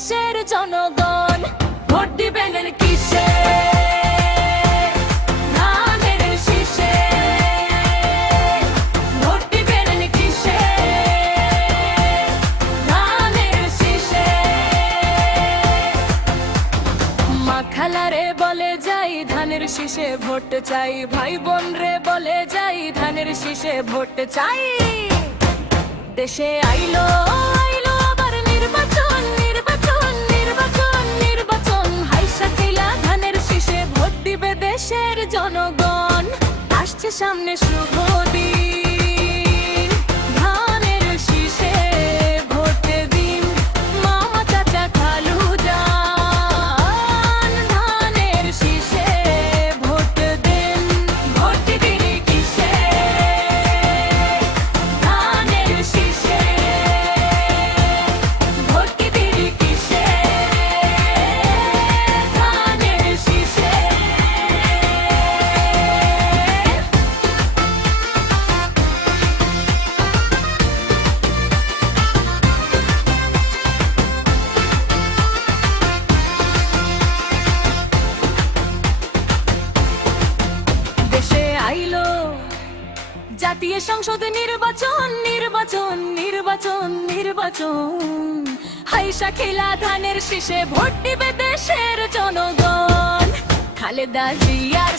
দেশের জনগণ ভোট দিবেন কিসে? ধানের শীষে। ভোট দিবেন কিসে? ধানের শীষে। মা খালারে বলে যাই ধানের শীষে ভোট চাই, ভাই বোন রে বলে যাই ধানের শীষে ভোট চাই। দেশে আইলো আইলো আবার নির্বাচন, নির্বাচন, নির্বাচন, নির্বাচন। হাইসা খেলা ধানের শীষে ভোট দিবে দেশের জনগণ। আসছে সামনে শুভ দিন, ধানের শীষে ভোট দিন। মামা চাচা খালু যান, ধানের শীষে ভোট দিন। ভোট দিবেন কিসে? ধানের শীষে। ভোট দিবেন কিসে? ধানের শীষে। দেশে আইলো জাতীয় সংসদ নির্বাচন, নির্বাচন, নির্বাচন, নির্বাচন। হাইসা খেলা ধানের শীষে ভোট দিবে দেশের জনগণ। খালেদা জিয়ার